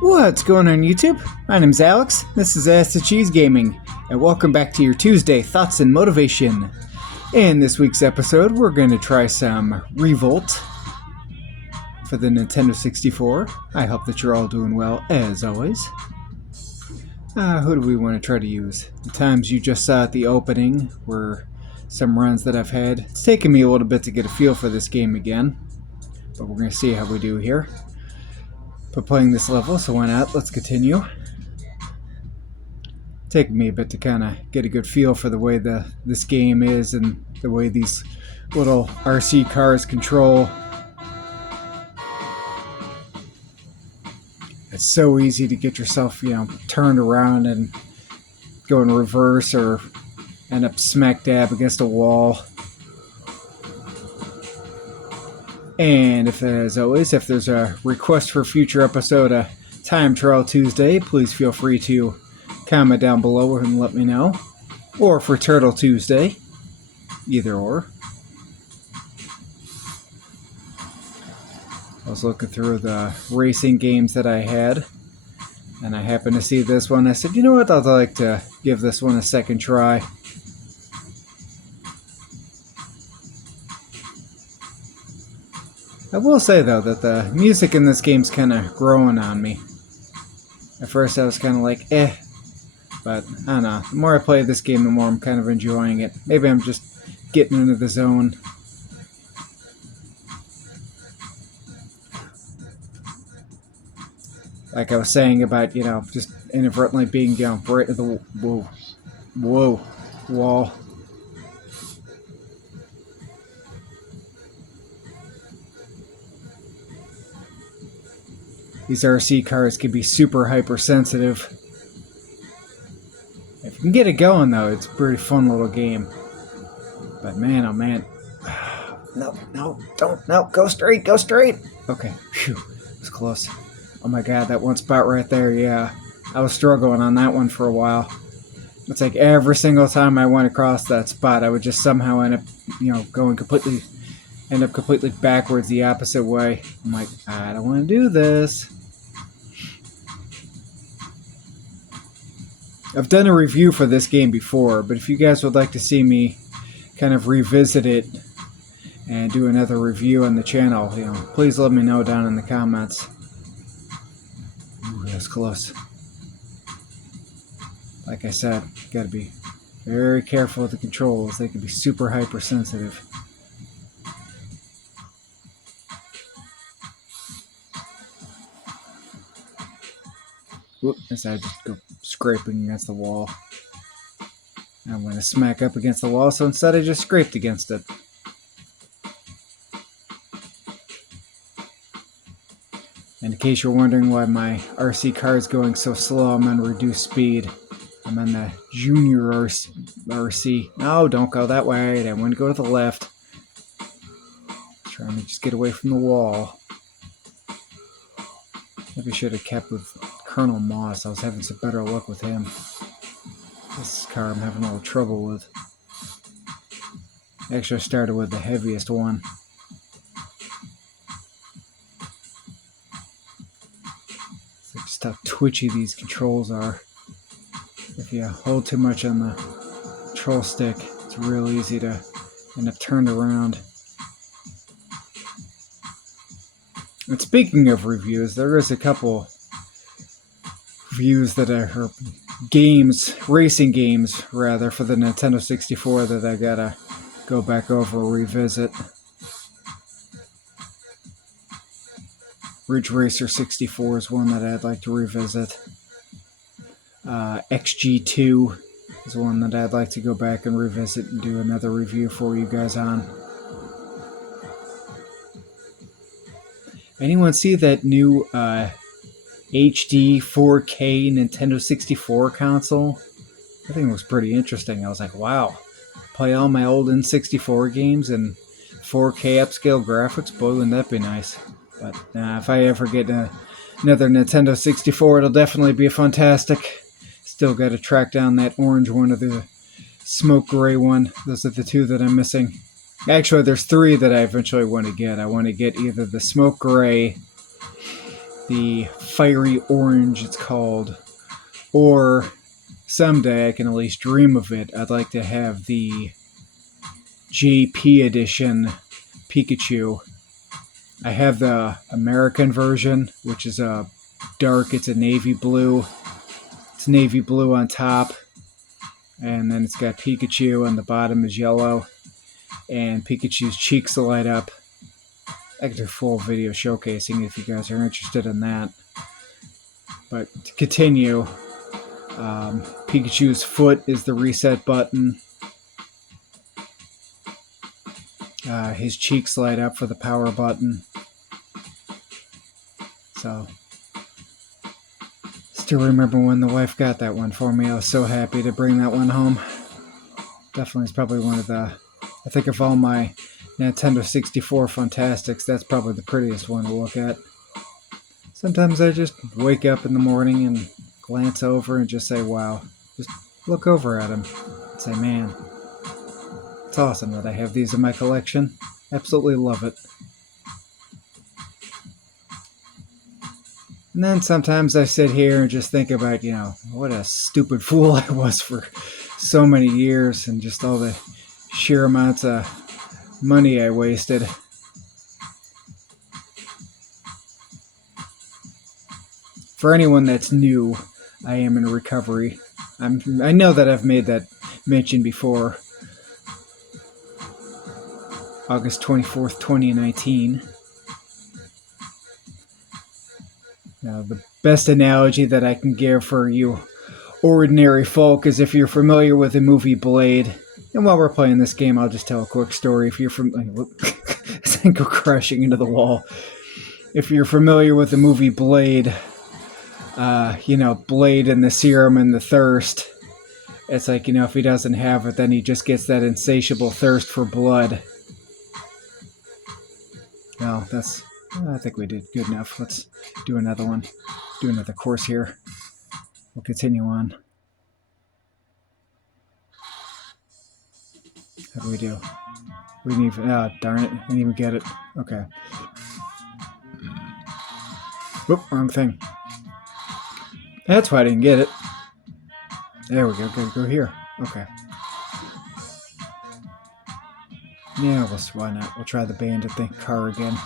What's going on YouTube? My name's Alex, this is Ask the Cheese Gaming, and welcome back to your Tuesday Thoughts and Motivation. In this week's episode, we're going to try some Revolt for the Nintendo 64. I hope that you're all doing well, as always. Who do we want to try to use? The times you just saw at the opening were some runs that I've had. It's taken me a little bit to get a feel for this game again, but we're going to see how we do here. But playing this level, so why not? Let's continue. Taking me a bit to kind of get a good feel for the way this game is and the way these little RC cars control. It's so easy to get yourself, turned around and go in reverse or end up smack dab against a wall. And as always, if there's a request for a future episode of Time Trial Tuesday, please feel free to comment down below and let me know. Or for Turtle Tuesday, either or. I was looking through the racing games that I had, and I happened to see this one. I said, you know what, I'd like to give this one a second try. I will say, though, that the music in this game's kind of growing on me. At first I was kind of like, but I don't know. The more I play this game, the more I'm kind of enjoying it. Maybe I'm just getting into the zone. Like I was saying about, just inadvertently being, right at the wall. These RC cars can be super hypersensitive. If you can get it going, though, it's a pretty fun little game. But man, oh man. No, go straight. Okay, phew, it was close. Oh my god, that one spot right there, yeah. I was struggling on that one for a while. It's like every single time I went across that spot, I would just somehow end up, going completely backwards the opposite way. I'm like, I don't want to do this. I've done a review for this game before, but if you guys would like to see me kind of revisit it and do another review on the channel, please let me know down in the comments. Ooh, that's close. Like I said, you gotta be very careful with the controls. They can be super hypersensitive. Whoop, instead I just go scraping against the wall. I'm going to smack up against the wall, so instead I just scraped against it. And in case you're wondering why my RC car is going so slow, I'm on reduced speed. I'm on the junior RC. No, don't go that way. I want to go to the left. Trying to just get away from the wall. Maybe I should have kept with Colonel Moss. I was having some better luck with him. This car I'm having a little trouble with. Actually, I started with the heaviest one. It's just how twitchy these controls are. If you hold too much on the control stick, it's real easy to end up turned around. And speaking of reviews, there is a couple reviews that are racing games rather, for the Nintendo 64 that I gotta go back over and revisit. Ridge Racer 64 is one that I'd like to revisit. XG2 is one that I'd like to go back and revisit and do another review for you guys on. Anyone see that new HD 4K Nintendo 64 console? I think it was pretty interesting. I was like, wow, play all my old N64 games in 4K upscale graphics? Boy, wouldn't that be nice. But if I ever get another Nintendo 64, it'll definitely be fantastic. Still got to track down that orange one or the smoke gray one. Those are the two that I'm missing. Actually, there's three that I eventually want to get. I want to get either the smoke gray, the Fiery Orange, it's called. Or someday I can at least dream of it. I'd like to have the JP edition Pikachu. I have the American version, which is a dark, it's a navy blue. It's navy blue on top, and then it's got Pikachu, and the bottom is yellow, and Pikachu's cheeks light up. I could do a full video showcasing if you guys are interested in that. But to continue, Pikachu's foot is the reset button. His cheeks light up for the power button. So, still remember when the wife got that one for me. I was so happy to bring that one home. Definitely is probably one of the, I think of all my Nintendo 64 Fantastics, that's probably the prettiest one to look at. Sometimes I just wake up in the morning and glance over and just say, wow. Just look over at them and say, man, it's awesome that I have these in my collection. Absolutely love it. And then sometimes I sit here and just think about, what a stupid fool I was for so many years and just all the sheer amounts of money I wasted. For anyone that's new, I am in recovery. I know that I've made that mention before. August 24th, 2019. Now, the best analogy that I can give for you ordinary folk is if you're familiar with the movie Blade. And while we're playing this game, I'll just tell a quick story. If you're I go crashing into the wall. If you're familiar with the movie Blade, Blade and the serum and the thirst. It's like, if he doesn't have it, then he just gets that insatiable thirst for blood. Well, I think we did good enough. Let's do another one. Do another course here. We'll continue on. How do we do? We didn't even, darn it. We didn't even get it. Okay. Whoop, wrong thing. That's why I didn't get it. There we go. Gotta go here. Okay. Yeah, why not? We'll try the bandit thing car again.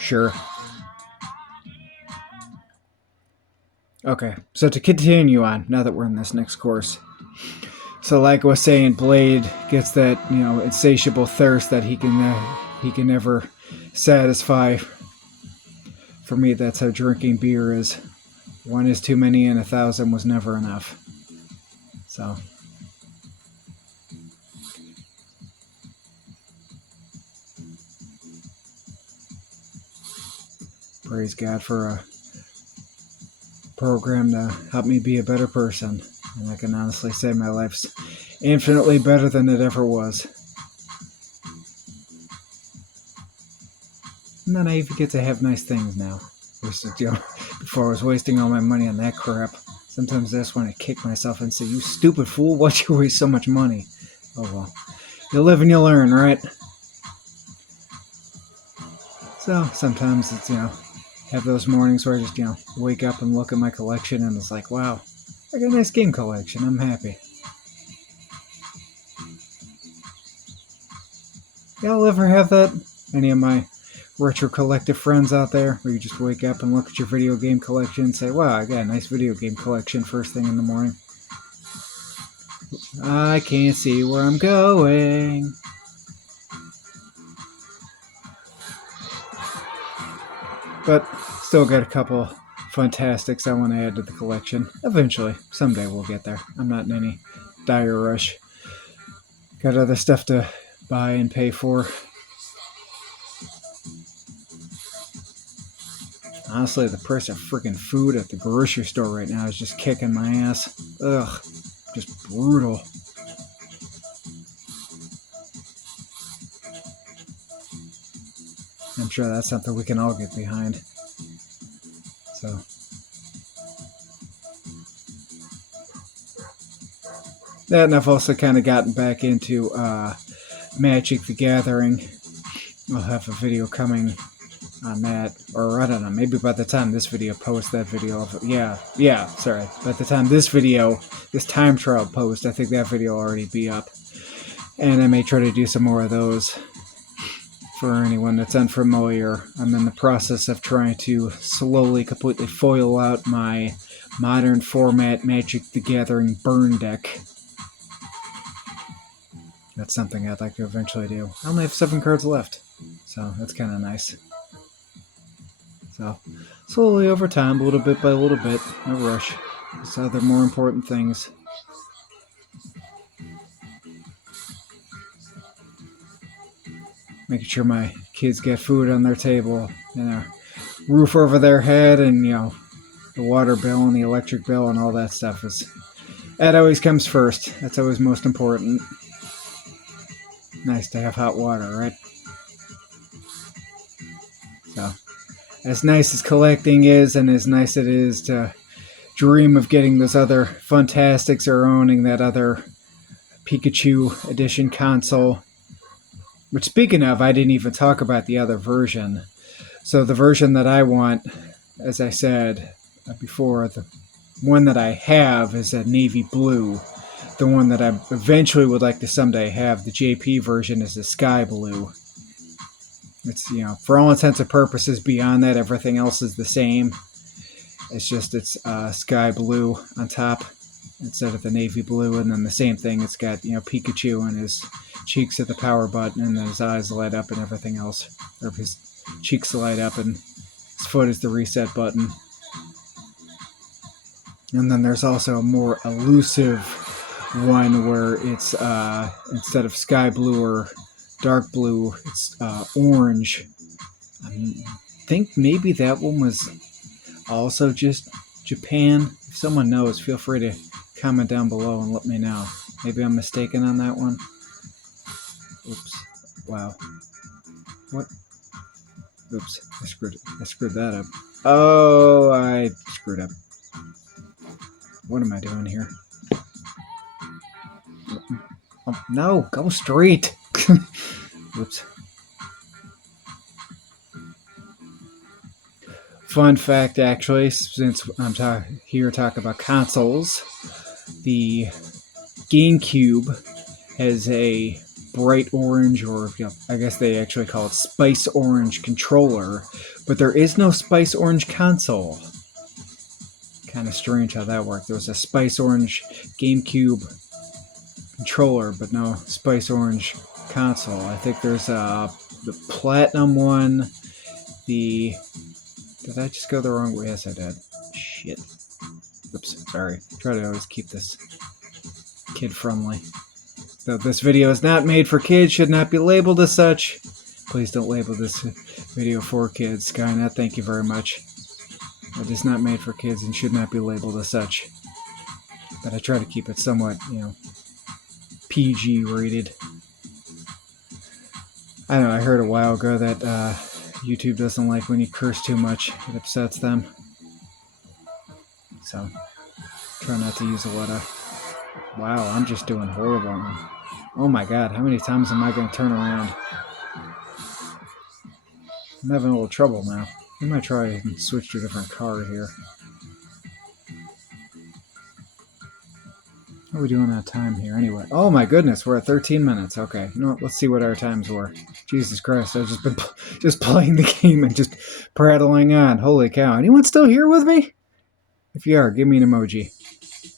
Sure. Okay, so to continue on, now that we're in this next course. So like I was saying, Blade gets that, insatiable thirst that he can never satisfy. For me, that's how drinking beer is. One is too many and 1,000 was never enough. So... praise God for a program to help me be a better person. And I can honestly say my life's infinitely better than it ever was. And then I even get to have nice things now. Before I was wasting all my money on that crap. Sometimes that's when I kick myself and say, you stupid fool, why'd you waste so much money? Oh well. You live and you learn, right? So sometimes it's, have those mornings where I just, wake up and look at my collection and it's like, wow, I got a nice game collection. I'm happy. Y'all ever have that? Any of my retro collective friends out there where you just wake up and look at your video game collection and say, wow, I got a nice video game collection first thing in the morning. I can't see where I'm going. But still got a couple Fantastics I want to add to the collection. Eventually. Someday we'll get there. I'm not in any dire rush. Got other stuff to buy and pay for. Honestly, the price of freaking food at the grocery store right now is just kicking my ass. Ugh. Just brutal. I'm sure that's something we can all get behind. So. That, and I've also kind of gotten back into Magic the Gathering. I'll have a video coming on that, or I don't know, maybe by the time this video posts, that video, sorry, by the time this time trial post, I think that video will already be up, and I may try to do some more of those. For anyone that's unfamiliar, I'm in the process of trying to slowly, completely foil out my modern format Magic the Gathering burn deck. That's something I'd like to eventually do. I only have 7 cards left, so that's kind of nice. So, slowly over time, little bit by little bit, no rush. There's other more important things. Making sure my kids get food on their table, a roof over their head, and, the water bill and the electric bill and all that stuff that always comes first. That's always most important. Nice to have hot water, right? So, as nice as collecting is, and as nice it is to dream of getting those other Funtastics or owning that other Pikachu edition console. Which, speaking of, I didn't even talk about the other version. So the version that I want, as I said before, the one that I have is a navy blue. The one that I eventually would like to someday have, the JP version, is a sky blue. It's, for all intents and purposes, beyond that, everything else is the same. It's just it's sky blue on top instead of the navy blue, and then the same thing, it's got, Pikachu and his cheeks at the power button, and then his eyes light up and everything else. Or his cheeks light up and his foot is the reset button. And then there's also a more elusive one where it's instead of sky blue or dark blue, it's orange. I think maybe that one was also just Japan. If someone knows, feel free to comment down below and let me know. Maybe I'm mistaken on that one. Oops. Wow. What? Oops. I screwed that up. Oh, I screwed up. What am I doing here? Oh, no, go straight. Whoops. Fun fact, actually, since I'm here talking about consoles, the GameCube has a bright orange, or I guess they actually call it spice orange controller, but there is no spice orange console. Kind of strange how that worked. There was a spice orange GameCube controller, but no spice orange console. I think there's the platinum one. Did I just go the wrong way? Yes, I did. Shit. Oops, sorry. Try to always keep this kid friendly. Though this video is not made for kids, should not be labeled as such. Please don't label this video for kids. Skynet, thank you very much. It is not made for kids and should not be labeled as such. But I try to keep it somewhat, PG rated. I know, I heard a while ago that YouTube doesn't like when you curse too much. It upsets them. So, try not to use a lot of... Wow, I'm just doing horrible. Oh my god, how many times am I going to turn around? I'm having a little trouble now. I might try and switch to a different card here. How are we doing on time here anyway? Oh my goodness, we're at 13 minutes. Okay, you know what? Let's see what our times were. Jesus Christ, I've just been just playing the game and just prattling on. Holy cow. Anyone still here with me? If you are, give me an emoji.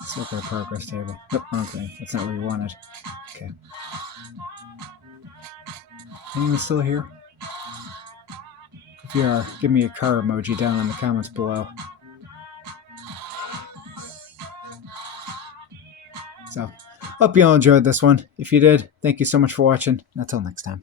Let's look at our progress table. Oh, okay, that's not what we wanted. Okay. Anyone still here? If you are, give me a car emoji down in the comments below. So, hope you all enjoyed this one. If you did, thank you so much for watching. Until next time.